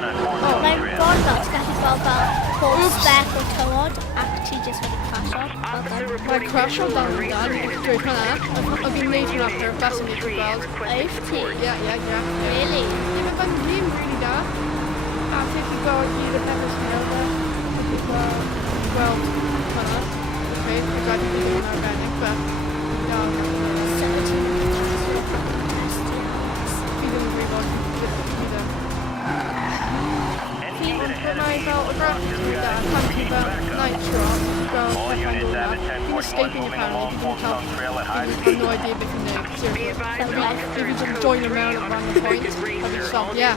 Mae'n bron fel ti'n gallu gweld fel pob spec o tywod ac ti jyst wedi crasio. Mae'n crasio dan yn dan, dweud hwnna. Oedd fi'n neud hwnna per fascinating gweld. Oes ti? Ie. Really? Ie, mae'n ddim really da. A if you go i'r efo scale there, if you gweld hwnna. Okay, dwi'n gweld i ddim yn arbennig, but no. 17 Fi ddim yn gwybod either. Mae fel y graphics really da, pan ti fel Nitro, fel Peppan Luna, fi'n escaping apparently, fi'n have no idea beth yn neud, seriously. Fi just join around at random points, a fi'n stop, yeah.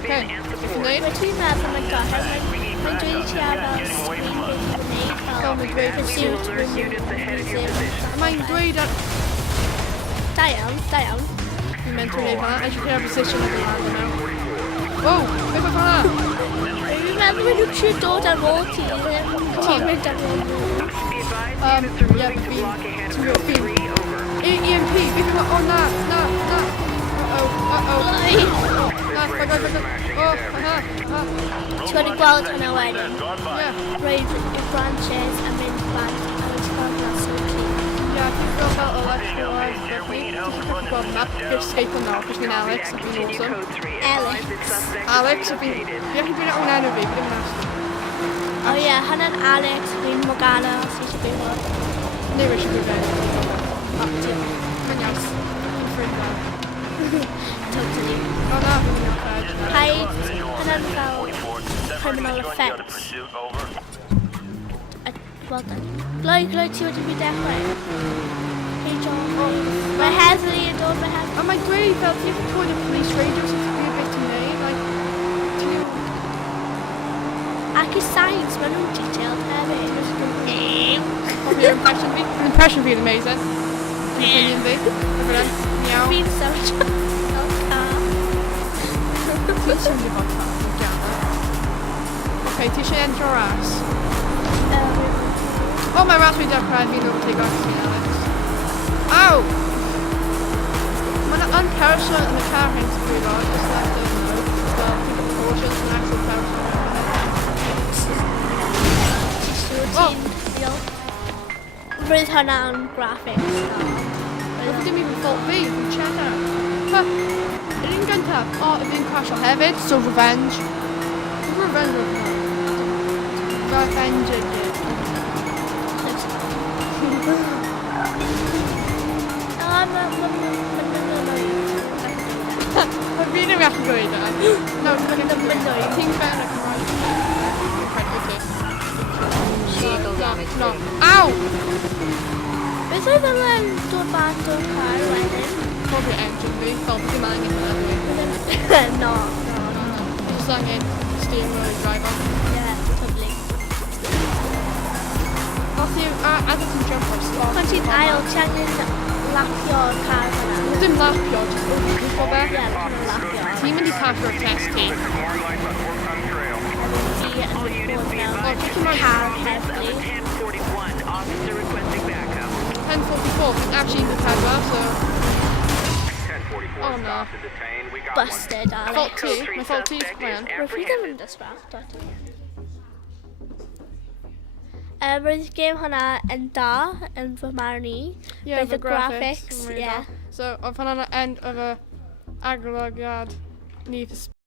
Okay, beth yn neud? Rydw i'n meddwl yn gohau, mae'n dweud ti ar fel screen beth yn neud Fel mae'n dweud fel suit Mae'n dweud at... Da iawn. Fi'n meant to neud hwnna, as you can have a position of the land now. Wow, beth oedd hwnna? Fi'n meddwl mae nhw'n trio dod ar ôl ti, ti'n mynd ar ôl nhw. Yeah, fi'n... EMP, beth yma? Oh, na. Uh-oh. Na, Ti'n wedi gweld hwnna wedyn? Yeah. Roedd y branches yn mynd bant a wyt ti'n gweld hwnna so clean. Yeah, fi'n gweld fel electrolyze, definitely. Ti'n gweld map, fi'n escape on now, cos fi'n Alex, a fi'n awesome. Alex, a fi'n... Fi'n gallu gwneud o'n enw fi, fi'n nasty. O ie, hwnna'n Alex, fi'n Morgana, os eisiau byw hwn. Neu eisiau gwneud enw. Mae'n iawn. Fi'n ffrind da. Totally. O na, fi'n iawn. Paid, hwnna'n fel criminal offence. Well done. Gloi, ti wedi fi dechrau. Hey John. Mae Heddlu yn dod, mae Heddlu. A mae'n dweud fel, ti'n clywed y police radio sy'n be a bit to neud, like, ti'n... Ac i signs, maen nhw'n detailed hefyd. Probably your impression fi. Your impression fi'n amazing. Yn opinion fi. Hyfryd. Miaw. Fi'n sefyll fel car. Ti'n symud fel car, yn Jana. Okay, ti eisiau enter o'r ass? Oh, my ras fi'n dechrau, fi'n overtake off ti'n Alex. Ow! Mae'n unpersonal yn y car hyn sy'n gwybod, just let them know. Well, keep it cautious and actual personal. Roedd hwnna'n graphics. Roedd ddim even fault fi, fi'n cheddar. Yr un gyntaf, o, fi'n crasho hefyd, so revenge. Revenge o'r hwnna. Revenge it. Mae fi ddim gallu gweud e. No, ti'n fewn y Cymraeg. No. Ow! Beth oedd yma'n dod bant o'r car wedyn? Probably engine fi, fel ddim angen hwnna dwi. No. Just angen steering wheel driver. Yeah, totally. Os yw, a ti'n jump o'r slot. Pan ti'n ail, ti angen lapio'r car hwnna. Dim lapio, just gwybod be? Ie, lapio. Ti'n mynd i passio'r test ti. Ti yn bod mewn car heddlu. 10:44, actually the pedwa, so... Oh no. Busted, Alex. Fault ti, mae fault ti, man. Roedd fi ddim yn dysgraf, roedd y gêm hwnna yn da, yn fy marn i. Yeah, Roedd y graphics, really yeah. da. So, oedd hwnna'n end of a agologiad Need for